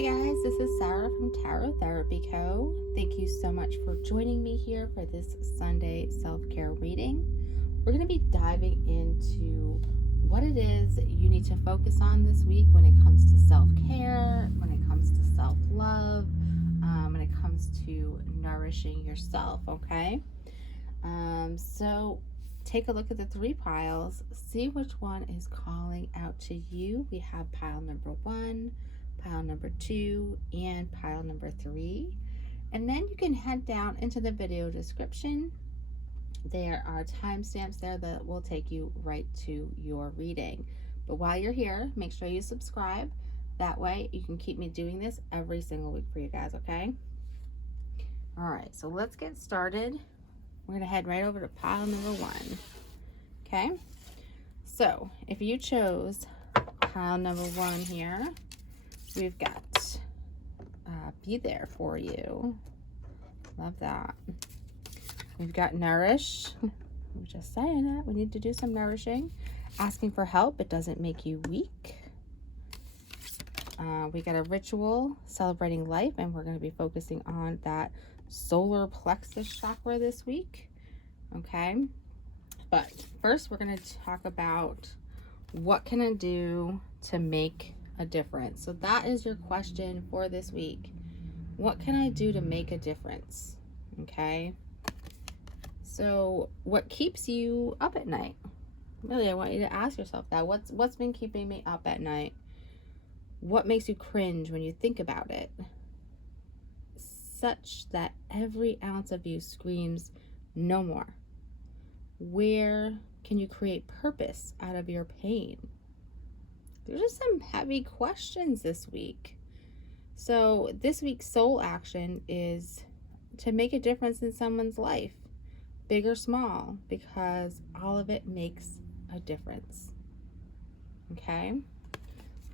Hey guys, this is Sarah from Tarot Therapy Co. Thank you so much for joining me here for this Sunday self-care reading. We're going to be diving into what it is you need to focus on this week when it comes to self-care, when it comes to self-love, when it comes to nourishing yourself, okay? So take a look at the three piles, see which one is calling out to you. We have pile number 1, pile number 2, and pile number 3. And then you can head down into the video description. There are timestamps there that will take you right to your reading. But while you're here, make sure you subscribe. That way you can keep me doing this every single week for you guys, okay? All right, so let's get started. We're going to head right over to pile number 1. Okay? So, if you chose pile number 1 here, we've got Be There For You. Love that. We've got Nourish. I'm just saying it. We need to do some nourishing. Asking for help. It doesn't make you weak. We got a Ritual, Celebrating Life, and we're going to be focusing on that solar plexus chakra this week. Okay? But first, we're going to talk about what can I do to make a difference. So that is your question for this week. What can I do to make a difference? Okay. So what keeps you up at night? Really, I want you to ask yourself that. What's been keeping me up at night? What makes you cringe when you think about it? Such that every ounce of you screams, no more. Where can you create purpose out of your pain? There's just some heavy questions this week. So this week's soul action is to make a difference in someone's life, big or small, because all of it makes a difference. Okay? I'm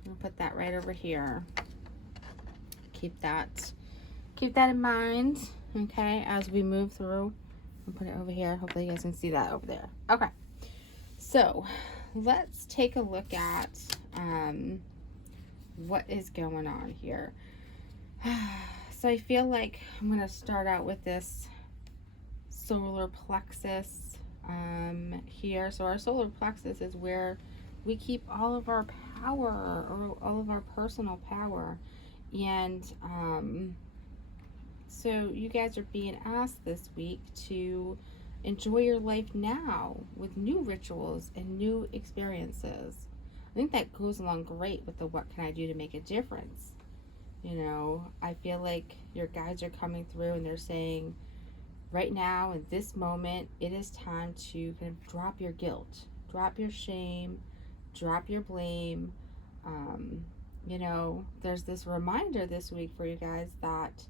gonna put that right over here. Keep that in mind, okay, as we move through. I'll put it over here. Hopefully you guys can see that over there. Okay. So let's take a look at what is going on here. So I feel like I'm going to start out with this solar plexus here. So our solar plexus is where we keep all of our power, or all of our personal power. And so you guys are being asked this week to enjoy your life now with new rituals and new experiences. I think that goes along great with the what can I do to make a difference. You know, I feel like your guides are coming through and they're saying, right now, in this moment, it is time to kind of drop your guilt, drop your shame, drop your blame. You know, there's this reminder this week for you guys that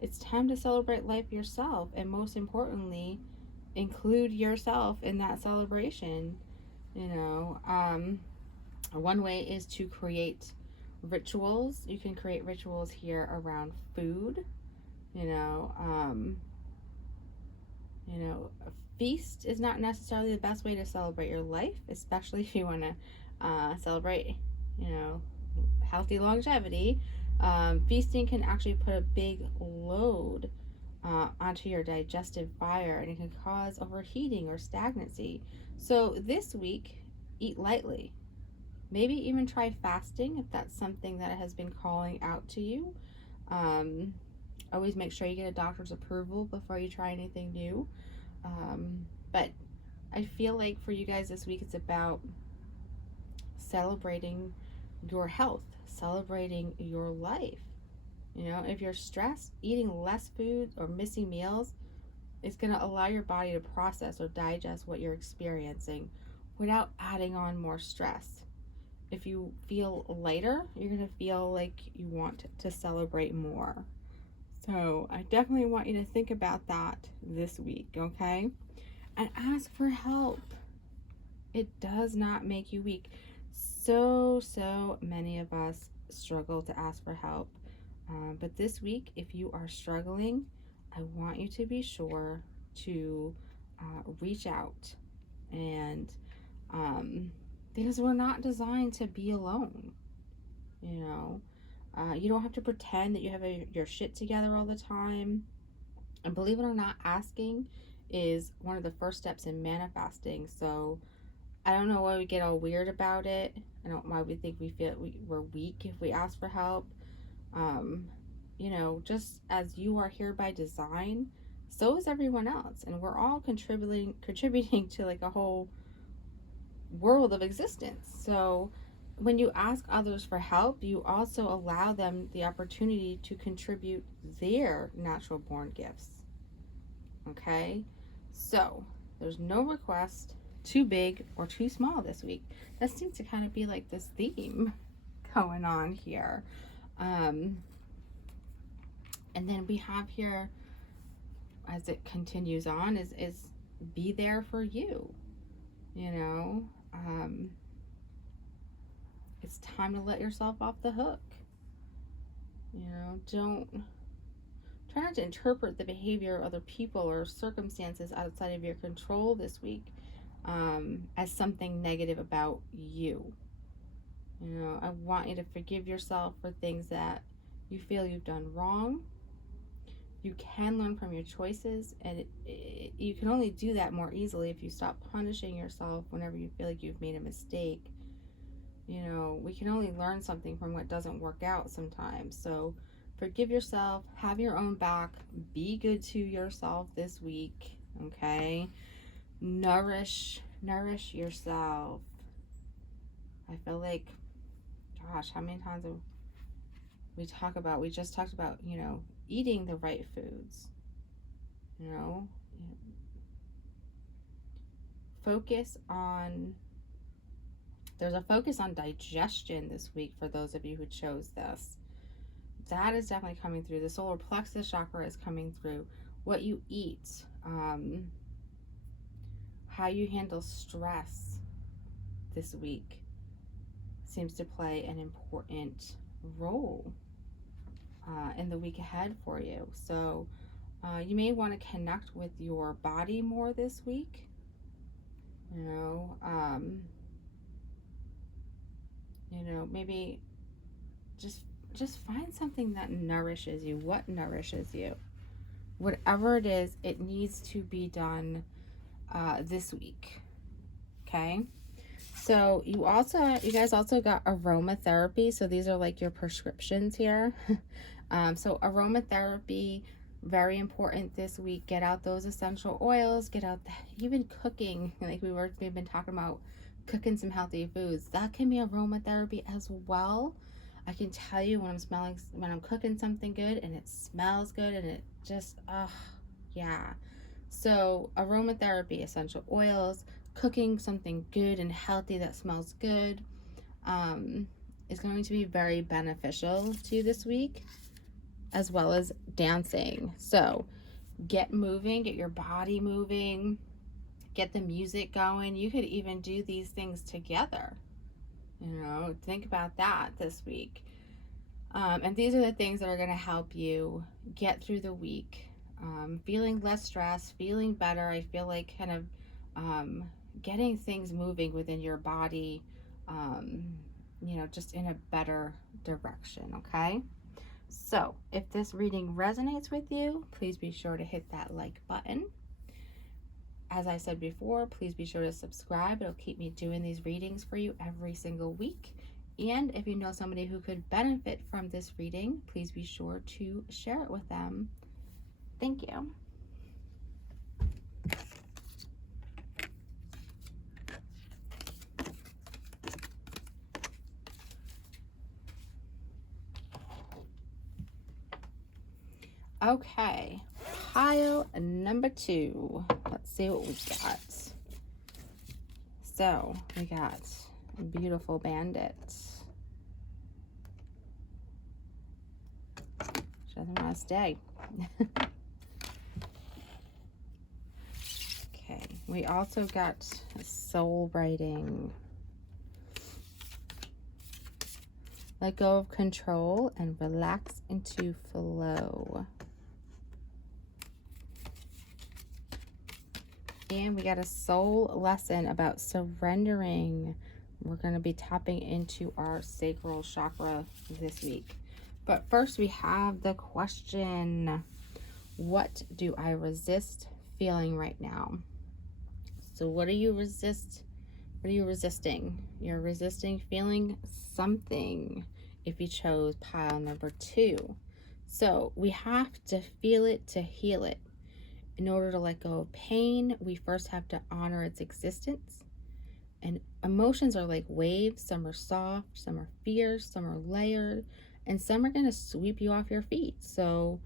it's time to celebrate life yourself, and most importantly, include yourself in that celebration. You know, one way is to create rituals. You can create rituals here around food. You know, a feast is not necessarily the best way to celebrate your life, especially if you want to celebrate, you know, healthy longevity. Feasting can actually put a big load onto your digestive fire, and it can cause overheating or stagnancy. So this week, eat lightly. Maybe even try fasting if that's something that has been calling out to you. Always make sure you get a doctor's approval before you try anything new. But I feel like for you guys this week, it's about celebrating your health, celebrating your life. You know, if you're stressed, eating less food or missing meals is going to allow your body to process or digest what you're experiencing without adding on more stress. If you feel lighter, you're going to feel like you want to celebrate more. So I definitely want you to think about that this week, okay? And ask for help. It does not make you weak. So many of us struggle to ask for help. But this week, if you are struggling, I want you to be sure to reach out. And because we're not designed to be alone, you know. You don't have to pretend that you have your shit together all the time. And believe it or not, asking is one of the first steps in manifesting. So I don't know why we get all weird about it. I don't know why we think we're weak if we ask for help. Um, you know, just as you are here by design, so is everyone else, and we're all contributing to like a whole world of existence. So when you ask others for help, you also allow them the opportunity to contribute their natural born gifts. Okay? So there's no request too big or too small this week. That seems to kind of be like this theme going on here. And then we have here, as it continues on, is be there for you. You know, it's time to let yourself off the hook. You know, try not to interpret the behavior of other people or circumstances outside of your control this week as something negative about you. You know, I want you to forgive yourself for things that you feel you've done wrong. You can learn from your choices, and you can only do that more easily if you stop punishing yourself whenever you feel like you've made a mistake. You know, we can only learn something from what doesn't work out sometimes. So forgive yourself, have your own back, be good to yourself this week, okay? Nourish yourself. I feel like, gosh, how many times have we just talked about, you know, eating the right foods, you know, there's a focus on digestion this week for those of you who chose this. That is definitely coming through. The solar plexus chakra is coming through. What you eat, how you handle stress this week seems to play an important role in the week ahead for you. So you may want to connect with your body more this week. You know, maybe just find something that nourishes you. What nourishes you? Whatever it is, it needs to be done this week. Okay. So you guys also got aromatherapy. So these are like your prescriptions here. So aromatherapy, very important this week. Get out those essential oils. Get out even cooking. Like we've been talking about cooking some healthy foods. That can be aromatherapy as well. I can tell you when I'm cooking something good and it smells good and it just, yeah. So aromatherapy, essential oils, cooking something good and healthy that smells good is going to be very beneficial to you this week, as well as dancing. So get moving, get your body moving, get the music going. You could even do these things together. You know, think about that this week. And these are the things that are going to help you get through the week. Feeling less stressed, feeling better. I feel like kind of getting things moving within your body, you know, just in a better direction, okay? So if this reading resonates with you, please be sure to hit that like button. As I said before, please be sure to subscribe. It'll keep me doing these readings for you every single week. And if you know somebody who could benefit from this reading, please be sure to share it with them. Thank you. Okay, pile number 2. Let's see what we got. So we got Beautiful Bandit. She doesn't want to stay. Okay, we also got Soul Writing. Let go of control and relax into flow. And we got a soul lesson about surrendering. We're going to be tapping into our sacral chakra this week. But first, we have the question, what do I resist feeling right now? So what do you resist? What are you resisting? You're resisting feeling something if you chose pile number 2. So we have to feel it to heal it. In order to let go of pain, we first have to honor its existence. And emotions are like waves. Some are soft, some are fierce, some are layered, and some are going to sweep you off your feet. So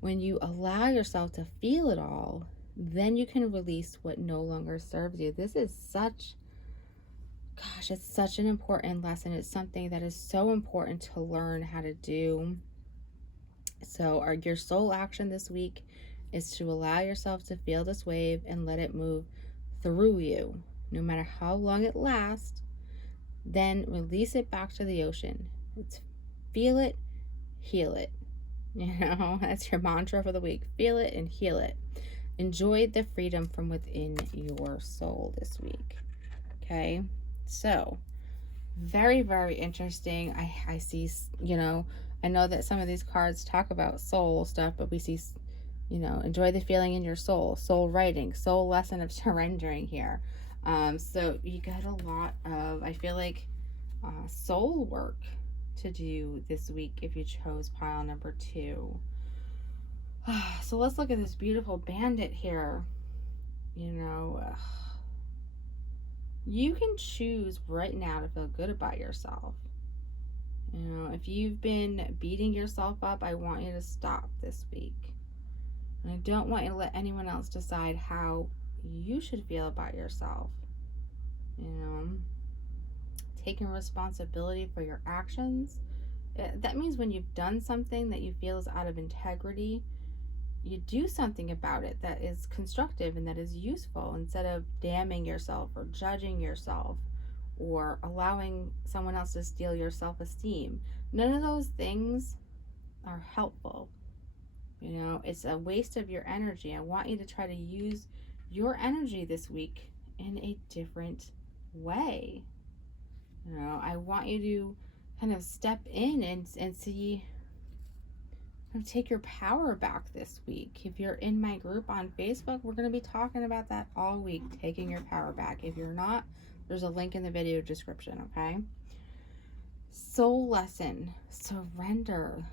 when you allow yourself to feel it all, then you can release what no longer serves you. This is it's such an important lesson. It's something that is so important to learn how to do. So your soul action this week is to allow yourself to feel this wave and let it move through you, no matter how long it lasts. Then release it back to the ocean. It's feel it, heal it. That's your mantra for the week. Feel it and heal it. Enjoy the freedom from within your soul this week. Okay, so very, very interesting. I see, I know that some of these cards talk about soul stuff, but we see, enjoy the feeling in your soul writing, soul lesson of surrendering here. So you got a lot of, I feel like, soul work to do this week if you chose pile number 2. So let's look at this beautiful bandit here. You can choose right now to feel good about yourself. If you've been beating yourself up, I want you to stop this week. And I don't want you to let anyone else decide how you should feel about yourself. Taking responsibility for your actions. That means when you've done something that you feel is out of integrity, you do something about it that is constructive and that is useful, instead of damning yourself or judging yourself or allowing someone else to steal your self-esteem. None of those things are helpful. It's a waste of your energy. I want you to try to use your energy this week in a different way. I want you to kind of step in and see, take your power back this week. If you're in my group on Facebook, we're going to be talking about that all week, taking your power back. If you're not, there's a link in the video description, okay? Soul lesson, surrender.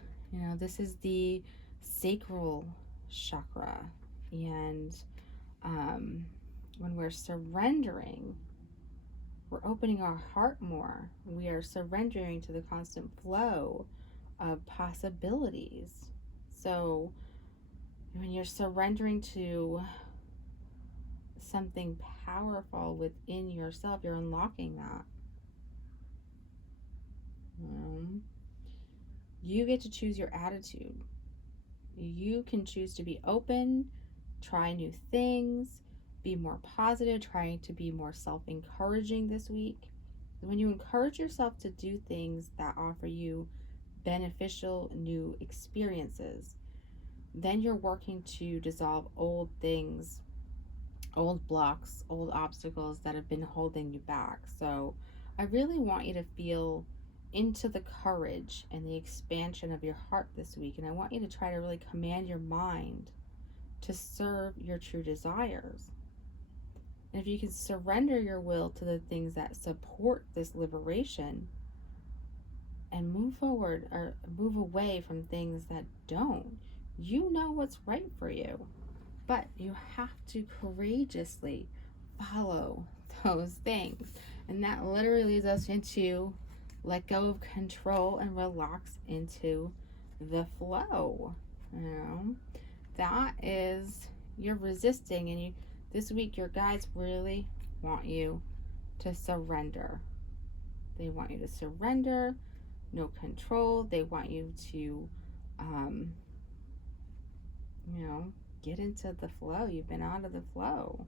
This is the sacral chakra. And when we're surrendering, we're opening our heart more. We are surrendering to the constant flow of possibilities. So when you're surrendering to something powerful within yourself, you're unlocking that. You get to choose your attitude. You can choose to be open, try new things, be more positive, trying to be more self-encouraging this week. When you encourage yourself to do things that offer you beneficial new experiences, then you're working to dissolve old things, old blocks, old obstacles that have been holding you back. So I really want you to feel into the courage and the expansion of your heart this week. And I want you to try to really command your mind to serve your true desires. And if you can surrender your will to the things that support this liberation and move forward or move away from things that don't, you know what's right for you. But you have to courageously follow those things. And that literally leads us into let go of control and relax into the flow. That is, you're resisting, and this week your guides really want you to surrender. They want you to surrender, no control. They want you to get into the flow. You've been out of the flow,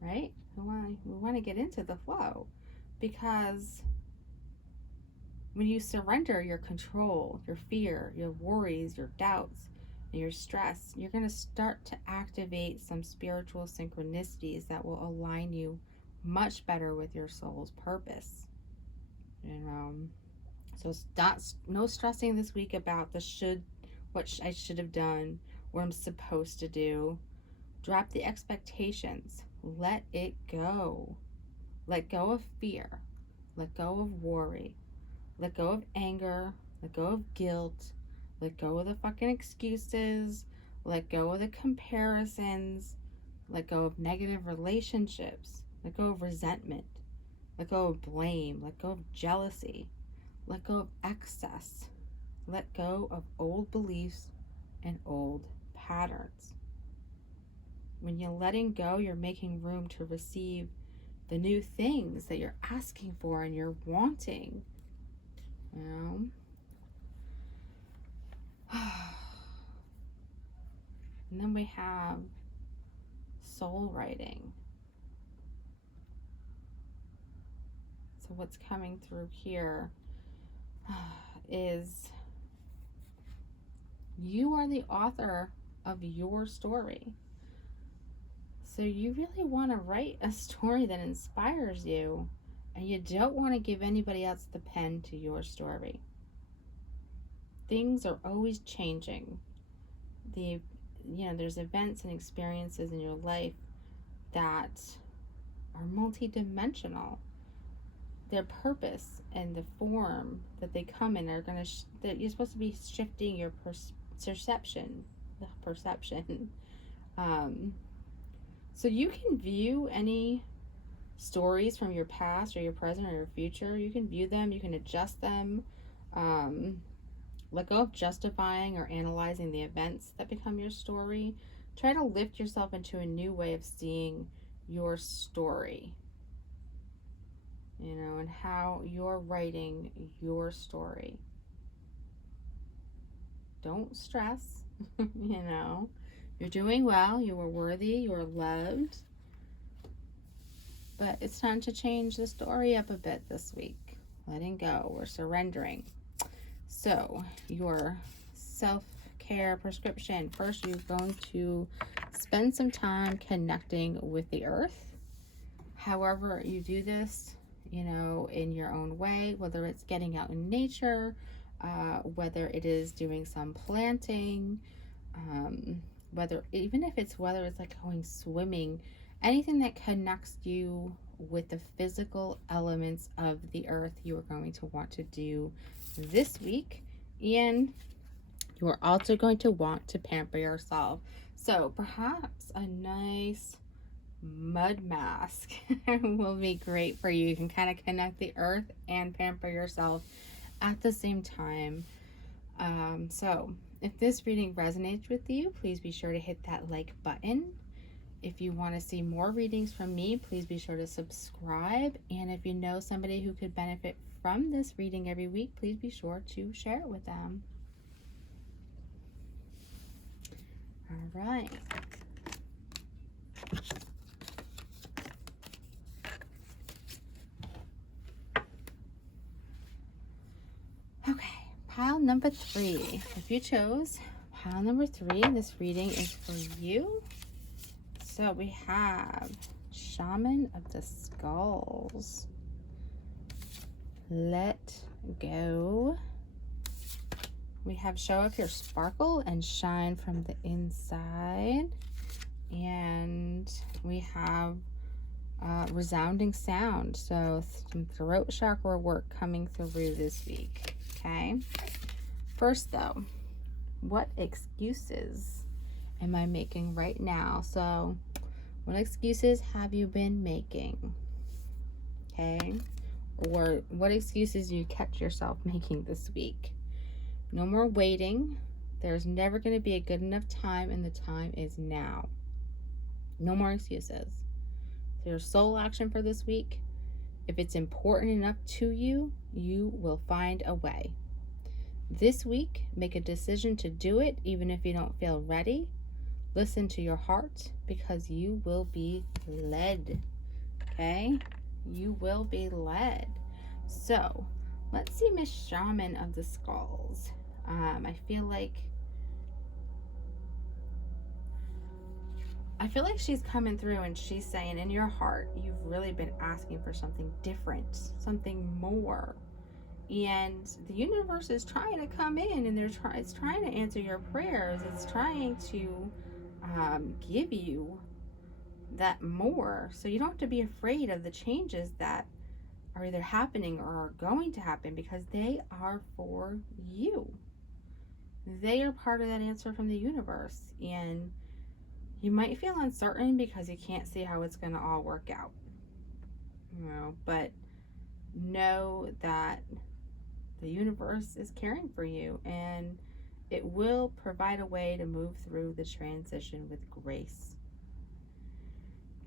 right? We want to get into the flow, because when you surrender your control, your fear, your worries, your doubts, and your stress, you're going to start to activate some spiritual synchronicities that will align you much better with your soul's purpose. So So no stressing this week about what I should have done, what I'm supposed to do. Drop the expectations. Let it go. Let go of fear. Let go of worry. Let go of anger. Let go of guilt. Let go of the fucking excuses. Let go of the comparisons. Let go of negative relationships. Let go of resentment. Let go of blame. Let go of jealousy. Let go of excess. Let go of old beliefs and old patterns. When you're letting go, you're making room to receive the new things that you're asking for and you're wanting. You know? And then we have soul writing. So what's coming through here is you are the author of your story. So you really want to write a story that inspires you, and you don't want to give anybody else the pen to your story. Things are always changing. There's events and experiences in your life that are multidimensional. Their purpose and the form that they come in are going to that you're supposed to be shifting your perception. So you can view any stories from your past or your present or your future. You can view them, you can adjust them. Let go of justifying or analyzing the events that become your story. Try to lift yourself into a new way of seeing your story, and how you're writing your story. Don't stress, You're doing well, you are worthy, you are loved. But it's time to change the story up a bit this week. Letting go, we're surrendering. So, your self-care prescription. First, you're going to spend some time connecting with the earth. However you do this, in your own way, whether it's getting out in nature, whether it is doing some planting, whether it's like going swimming, anything that connects you with the physical elements of the earth, you are going to want to do this week. And you are also going to want to pamper yourself. So perhaps a nice mud mask will be great for you. You can kind of connect the earth and pamper yourself at the same time. So if this reading resonates with you, please be sure to hit that like button. If you want to see more readings from me, please be sure to subscribe. And if you know somebody who could benefit from this reading every week, please be sure to share it with them. All right. Okay, pile number 3. If you chose pile number 3, this reading is for you. So we have Shaman of the Skulls. Let go. We have show up your sparkle and shine from the inside. And we have resounding sound. So some throat chakra work coming through this week. Okay. First though, what excuses am I making right now? So what excuses have you been making? Okay. Or what excuses you catch yourself making this week? No more waiting. There's never going to be a good enough time, and the time is now. No more excuses. So your soul action for this week, if it's important enough to you, you will find a way. This week, make a decision to do it, even if you don't feel ready. Listen to your heart, because you will be led. Okay? You will be led. So, let's see Miss Shaman of the Skulls. I feel like she's coming through and she's saying, in your heart, you've really been asking for something different, something more. And the universe is trying to come in, and it's trying to answer your prayers. It's trying to give you that more, so you don't have to be afraid of the changes that are either happening or are going to happen, because they are for you. They are part of that answer from the universe. And you might feel uncertain because you can't see how it's going to all work out, but know that the universe is caring for you, and it will provide a way to move through the transition with grace.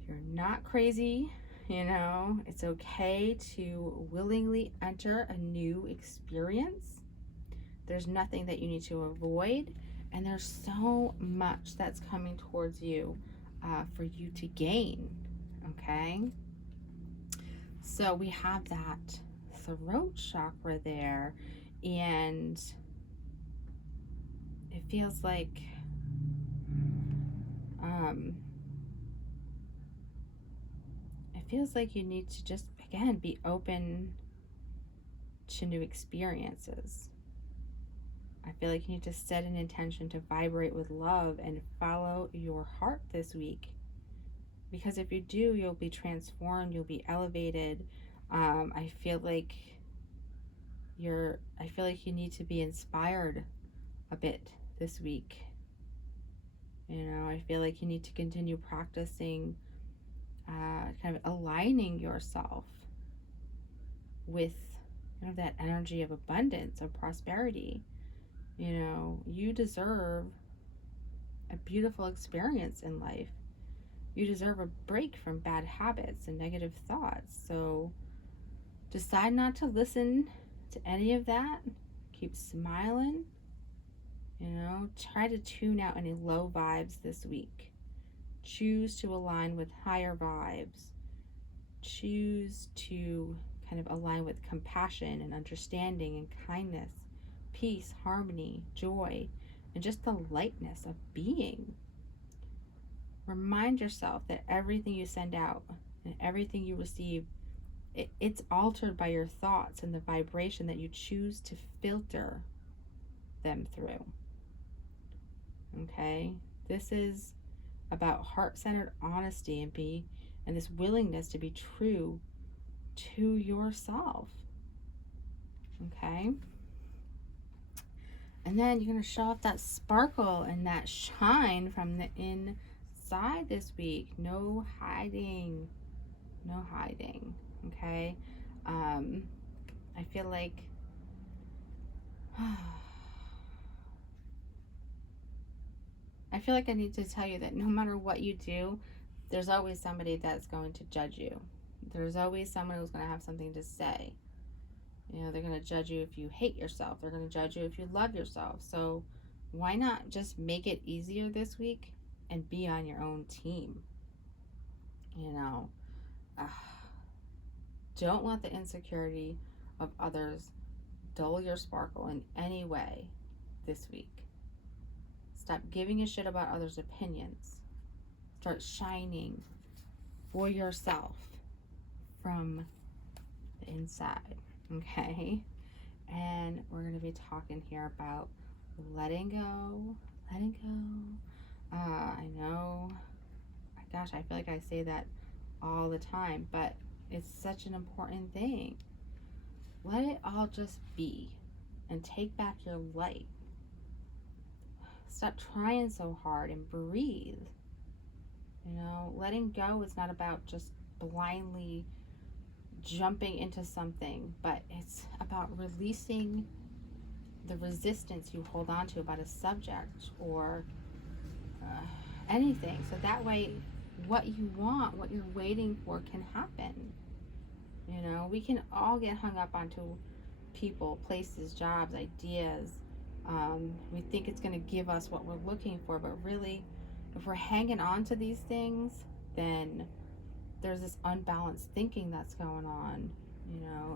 You're not crazy, it's okay to willingly enter a new experience. There's nothing that you need to avoid, and there's so much that's coming towards you for you to gain, okay? So we have that throat chakra there, and it feels like you need to just, again, be open to new experiences. I feel like you need to set an intention to vibrate with love and follow your heart this week. Because if you do, you'll be transformed, you'll be elevated. I feel like you need to be inspired a bit this week. I feel like you need to continue practicing kind of aligning yourself with that energy of abundance, of prosperity. You deserve a beautiful experience in life. You deserve a break from bad habits and negative thoughts. So decide not to listen to any of that. Keep smiling. Try to tune out any low vibes this week. Choose to align with higher vibes. Choose to kind of align with compassion and understanding and kindness, peace, harmony, joy, and just the lightness of being. Remind yourself that everything you send out and everything you receive, it's altered by your thoughts and the vibration that you choose to filter them through. Okay? This is about heart-centered honesty and this willingness to be true to yourself. Okay? And then you're going to show off that sparkle and that shine from the inside this week. No hiding. No hiding. Okay? I feel like I need to tell you that no matter what you do, there's always somebody that's going to judge you. There's always someone who's going to have something to say. They're going to judge you if you hate yourself. They're going to judge you if you love yourself. So why not just make it easier this week and be on your own team? Don't let the insecurity of others dull your sparkle in any way this week. Stop giving a shit about others' opinions. Start shining for yourself from the inside, okay? And we're going to be talking here about letting go. I know, gosh, I feel like I say that all the time, but it's such an important thing. Let it all just be and take back your light. Stop trying so hard and breathe. Letting go is not about just blindly jumping into something, but it's about releasing the resistance you hold on to about a subject or anything. So that way, what you want, what you're waiting for can happen. We can all get hung up onto people, places, jobs, ideas. We think it's going to give us what we're looking for, but really, if we're hanging on to these things, then there's this unbalanced thinking that's going on,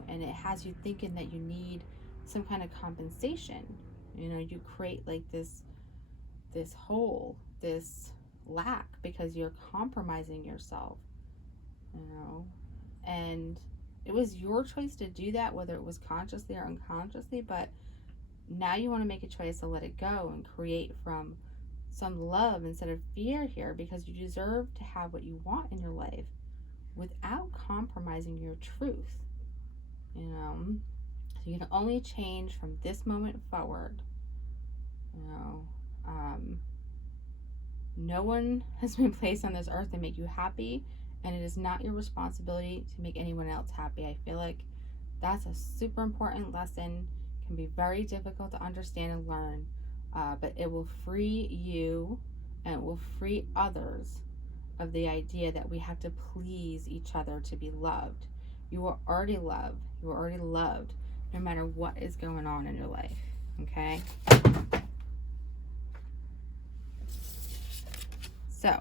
and it has you thinking that you need some kind of compensation. You create like this hole, this lack, because you're compromising yourself, and it was your choice to do that, whether it was consciously or unconsciously, but now you want to make a choice to let it go and create from some love instead of fear here, because you deserve to have what you want in your life without compromising your truth. You know, so you can only change from this moment forward. You know, no one has been placed on this earth to make you happy, and it is not your responsibility to make anyone else happy. I feel like that's a super important lesson. It can be very difficult to understand and learn, but it will free you and it will free others of the idea that we have to please each other to be loved. You are already loved. You are already loved no matter what is going on in your life. Okay? So,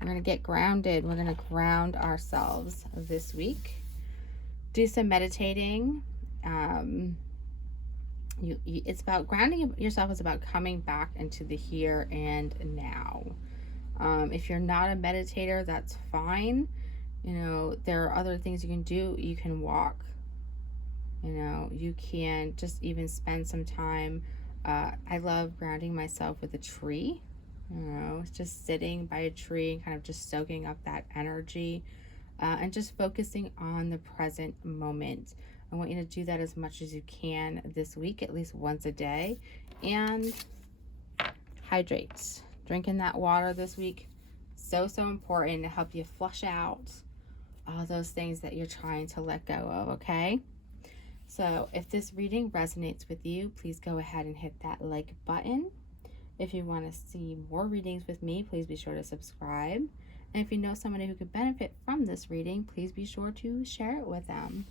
we're going to get grounded. We're going to ground ourselves this week. Do some meditating. It's about grounding yourself. Is about coming back into the here and now. If you're not a meditator, that's fine. You know, there are other things you can do. You can walk. You know, you can just even spend some time. I love grounding myself with a tree. You know, just sitting by a tree and kind of just soaking up that energy, and just focusing on the present moment. I want you to do that as much as you can this week, at least once a day. And hydrate. Drinking that water this week, so important to help you flush out all those things that you're trying to let go of, okay? So if this reading resonates with you, please go ahead and hit that like button. If you want to see more readings with me, please be sure to subscribe. And if you know somebody who could benefit from this reading, please be sure to share it with them.